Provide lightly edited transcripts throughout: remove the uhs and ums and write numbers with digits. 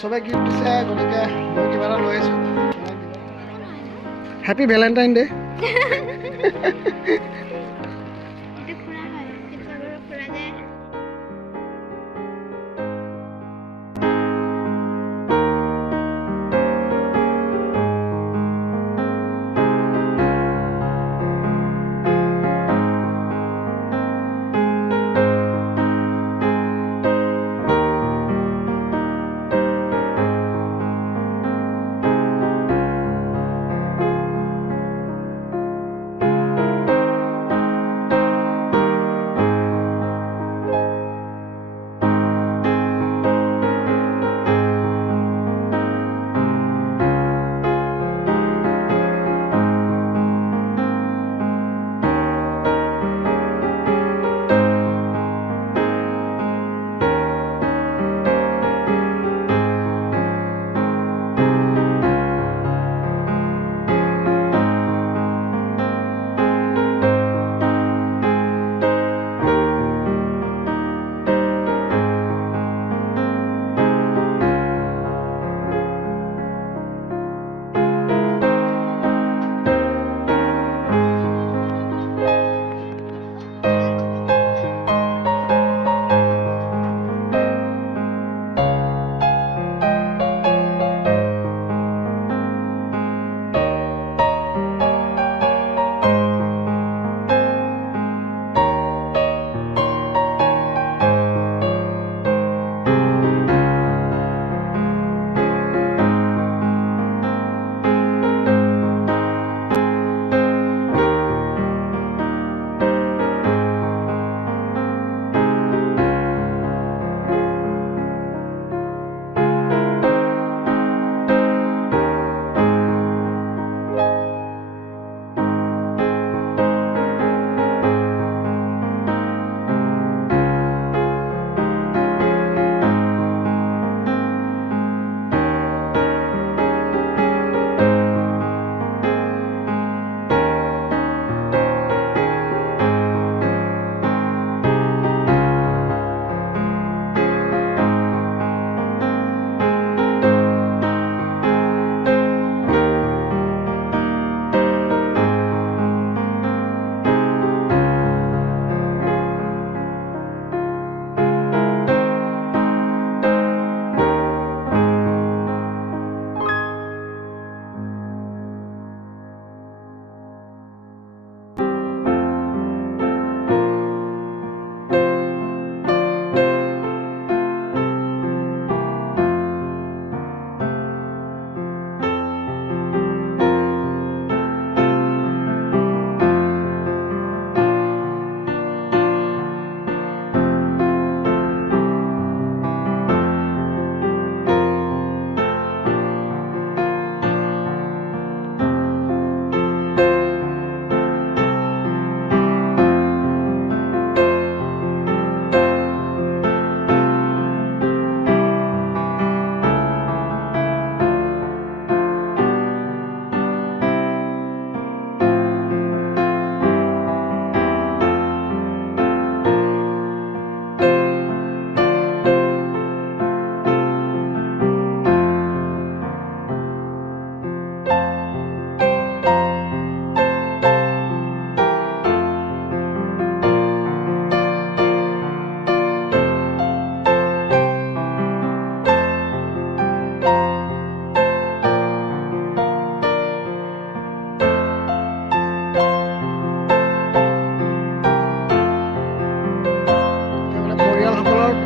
চবে গিফ্ট দিছে গতিকে মই কিবা এটা লৈ আহিছোঁ হ্যাপি ভ্যালেন্টাইন ডে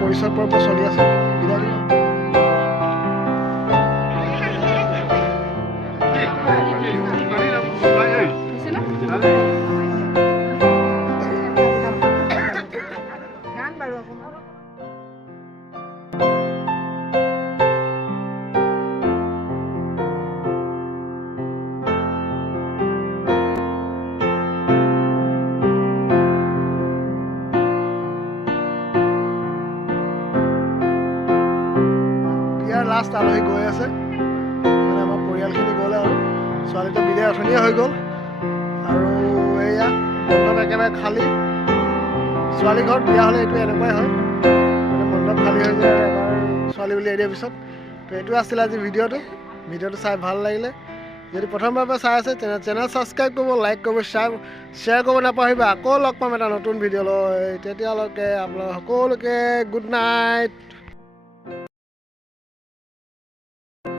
পৰিচয় পৰ্ব চলি আছে লাষ্ট আলহী গৈ আছে মানে আমাৰ পৰিয়ালখিনি গ'লে আৰু ছোৱালীটো বিদায় অথনিয়ে হৈ গ'ল আৰু এয়া মণ্ডপ একেবাৰে খালী ছোৱালী ঘৰত বিয়া হ'লে এইটো এনেকুৱাই হয় মানে মণ্ডপ খালী হৈ যায় এবাৰ ছোৱালী উলিয়াই দিয়াৰ পিছত তো এইটো আছিলে আজি ভিডিঅ'টো চাই ভাল লাগিলে যদি প্ৰথমবাৰৰ পৰা চাই আছে তেনে চেনেল ছাবস্ক্ৰাইব কৰিব লাইক কৰিব শ্বেয়াৰ কৰিব নাপাহৰিবা আকৌ লগ পাম এটা নতুন ভিডিঅ' লৈ তেতিয়ালৈকে আপোনালোক সকলোকে গুড নাইট